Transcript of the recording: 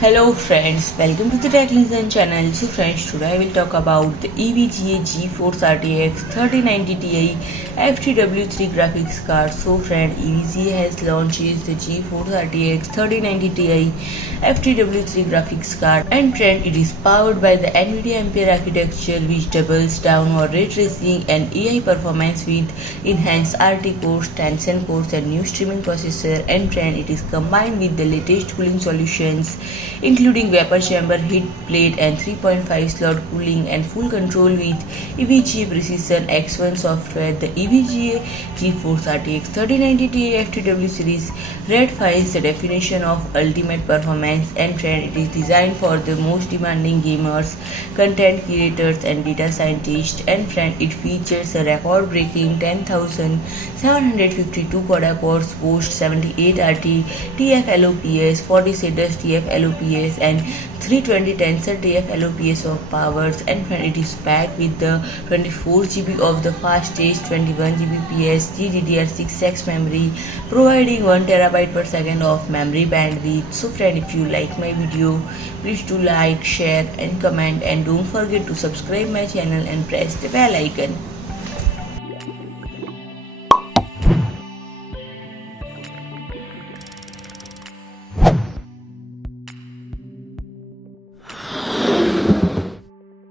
Hello friends, welcome to the Tech Listen channel. So friends, today I will talk about the EVGA GeForce RTX 3090 Ti FTW3 graphics card. So friend, EVGA has launched the GeForce RTX 3090 Ti FTW3 graphics card, and friend, it is powered by the NVIDIA Ampere architecture, which doubles down on ray tracing and AI performance with enhanced RT cores, Tensor cores and new streaming processor. And friend, it is combined with the latest cooling solutions including vapor chamber, heat plate and 3.5 slot cooling and full control with EVGA Precision X1 software. The EVGA GeForce RTX 3090 Ti FTW series redefines the definition of ultimate performance, and friend, it is designed for the most demanding gamers, content creators and data scientists. And friend, it features a record-breaking 10,752 CUDA cores, boasts 78 RT-TFLOPs, 40 Shader-TFLOPs and 320 Tensor-TFLOPs of powers. And it is packed with the 24 GB of the fastest 21 Gbps GDDR6X memory, providing 1 TB per second of memory bandwidth. So friend, if you like my video, please do like, share and comment, and don't forget to subscribe my channel and press the bell icon.